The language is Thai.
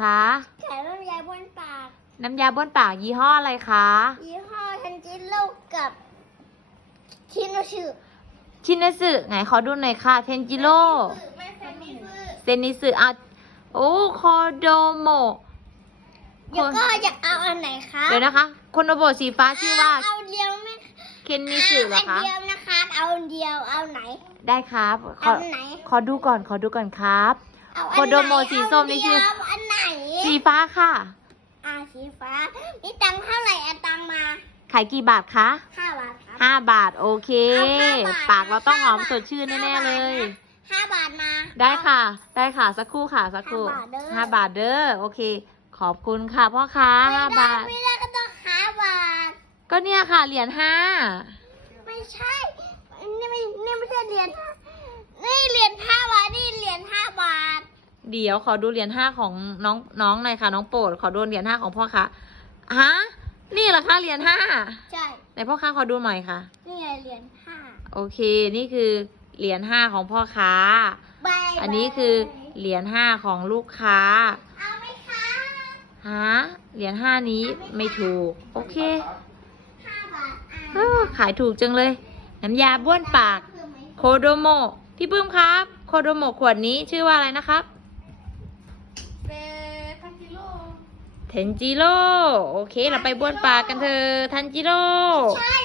คะขายน้ำยาบนปาก น้ำยาบ้วนปากยี่ห้ออะไรคะ ยี่ห้อทันจิโร่กับชิโนชิชินเนสึไหนขอดูหน่อยค่ะ เทนจิโร่ไม่ใช่นี่คือเซนิสึอะโอ้คอโดโมเดี๋ยวก็อยากเอาอันไหนคะเดี๋ยวนะคะโคโนโบสีฟ้าชื่อว่าเอาเดียวไหมเคนนิสึเหรออันคะเดียวนะคะเอาอันเดียวเอาไหน ได้ครับขเอาออันไหนขอดูก่อนขอดูก่อนครับเอาโคโดโมสีส้มนี่คือเอาอันไหน สีฟ้าค่ะอ่าสีฟ้า มีตังค์เท่าไหร่เอาตังค์มาขายกี่บาทคะห้าบาทครับ ห้าบาท โอเค เอาห้าบาทปากเราต้องหอมห้าบาทสดชื่นแน่ๆเลย ห้าบาทมาได้ค่ะ ได้ค่ะสักครู่ค่ะสักครู่ห้าบาทเด้อห้าบาทเด้อโอเค ขอบคุณค่ะพ่อค้าไม่ห้าได้บาท ไม่ได้ก็ต้องห้าบาท ก็เนี่ยค่ะเหรียญห้า ไม่ใช่ นี่ไม่ นี่ไม่ใช่เหรียญห้านี่เหรียญห้าบาท นี่เหรียญห้าบาท เดี๋ยวขอดูเหรียญห้าของน้องน้องหน่อยค่ะ น้องโปรดขอดูเหรียญห้าของพ่อค้าฮะนี่เหรอคะเหรียญห้าใช่ไหนพ่อค้าขอดูหน่อยค่ะ นี่ไงเหรียญห้าโอเคนี่คือเหรียญห้าของพ่อค้าบายอันนี้คือเหรียญห้าของลูกค้าเอาไหมคะฮะเหรียญห้านี้ไม่ถูก โอเคห้าบาทเออขายถูกจังเลย น้ำยาบ้วนปากคือไหมโคโดโมพี่ปื้มครับ โคโดโมขวดนี้ชื่อว่าอะไรนะครับเบทันจิโร่ เทนจิโร่โอเค เราไปบ้วนปากกันเถอะทันจิโร่ ใช่